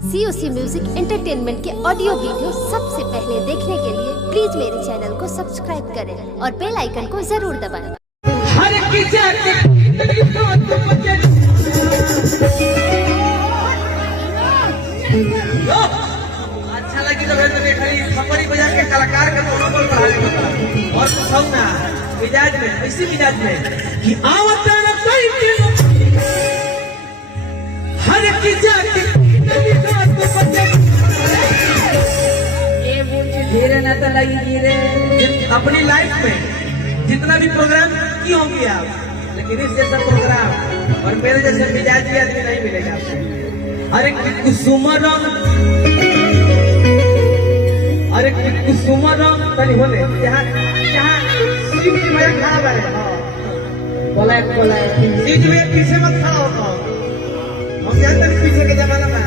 COC music entertainment के audio video सबसे पहले देखने के लिए प्लीज मेरे चैनल को सब्सक्राइब करें और बेल आइकन को जरूर दबाएं। अच्छा लगी तो खपड़ी बजा के कलाकार का मनोबल बढ़ाने और सब ना मिजाज में इसी मिजाज में कि आवता न कोई हर की जाके धीरे न तो लगी गिरे अपनी लाइफ में जितना भी प्रोग्राम की होंगी आप, लेकिन इस जैसा प्रोग्राम और मेरे जैसे मिजाजी आदमी नहीं मिलेगा आपको। अरे कुसुमर अरे कुसुमर तनी होले जहाँ जहाँ शिव जी भैया खड़ा है बोला शिव जी भैया पीछे मत खड़ा होता हम जानते हैं पीछे के जमाना में।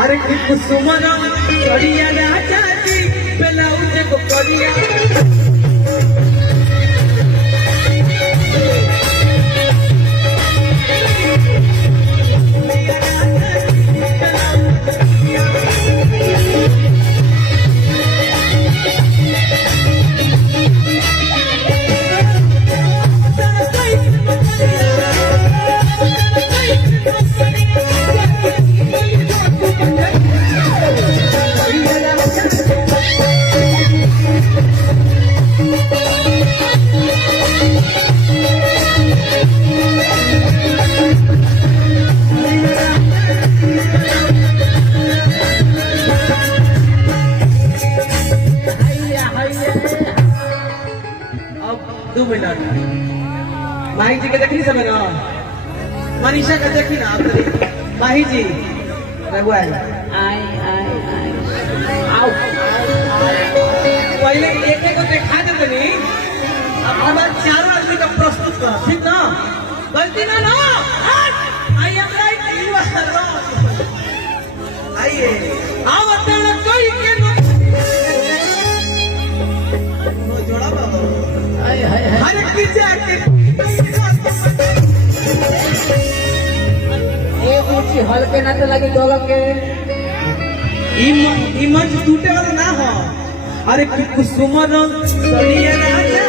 अरे कुसुमर करिया राजा जी ब्लाउज को करिया माही जी के देखी सब ना मनीषा का देखी ना आप माही जी रघुआ आओ पहले एक एक को देखा देते नहीं अब बाद चारों आदमी का प्रस्तुत कर ठीक ना गलती ना ना I am right you are wrong आइए आओ बताना कोई के नो जोड़ा बाबू हर एक पीछे आके हल्के ना तो लगे दोलंग के मंच टूटे वाला ना हो। अरे कुसुमर करिया राजा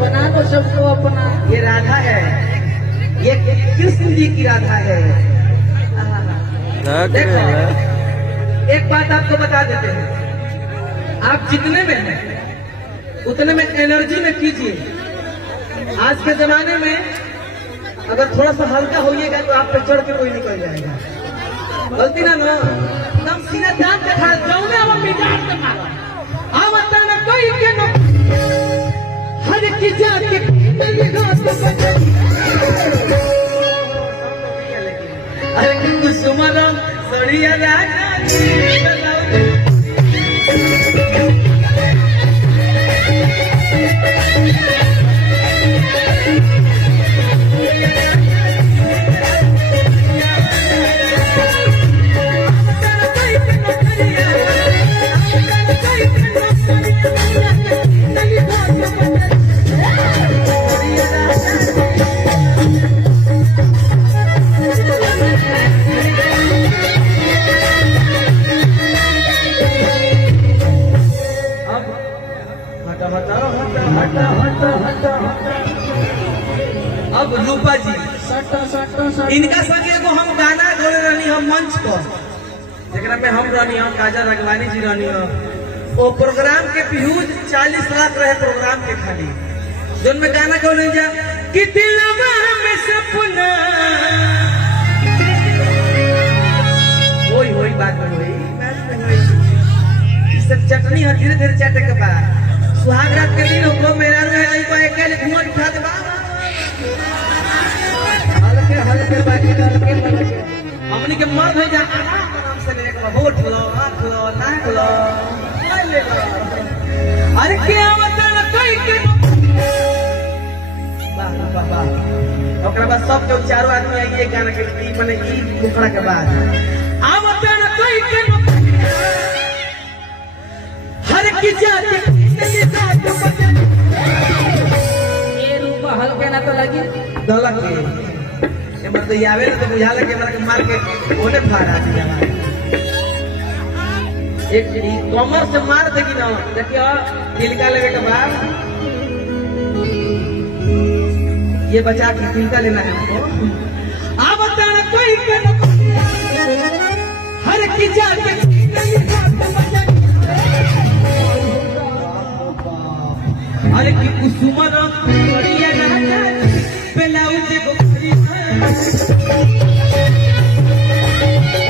बना तो सबको अपना। ये राधा है, ये कृष्ण जी की राधा है। देखो एक बात आपको बता देते हैं, आप जितने में हैं उतने में एनर्जी में कीजिए। आज के जमाने में अगर थोड़ा सा हल्का होइएगा तो आप पे चढ़ के कोई निकल जाएगा। गलती ना ना एकदम सीना तान के खा जाओ ना अब मिजाज से मारो अब बताना कोई के ना हर की जाके अरे कुसुमर सड़िया राजा अब रूपा जी इनका संगे को हम गाना गोले रहनी हम मंच पर जरा में हम रहनी हम काजल रगवानी जी रहनी वो प्रोग्राम के व्यूज 40 लाख रहे प्रोग्राम के खाली जो में गाना गोले जा कि दिलवा में सपना धीरे धीरे चाटे के बाद सुहाग रात के दिन को मेरा रे आई को अकेले घूमट उठा दे बाबा हल्के हल्के बाकी हल्के हमनी के मर्द हो जा आराम से ले के होठ लो हाथ लो नाक लो ले लो अरे क्या वतन कोई के वाह वाह वाह ओकरा बाद सब जो चारों आदमी आइए गाना के ई माने ई मुखड़ा के बाद आवतन कोई के हर की जात के साथ बचन ए रूप हल्के ना तो लगी दलक के मतलब यावे तो बुझा लगे हमरा के मार के ओने फाड़ा दिया एक कमर से मार देगी ना देखियो तिलका लेवे के बाद ये बचा के तिलका लेना है हमको आ बता ना कोई के हर की जाके अरे की कुसुमन बढ़िया ना बेलाउज को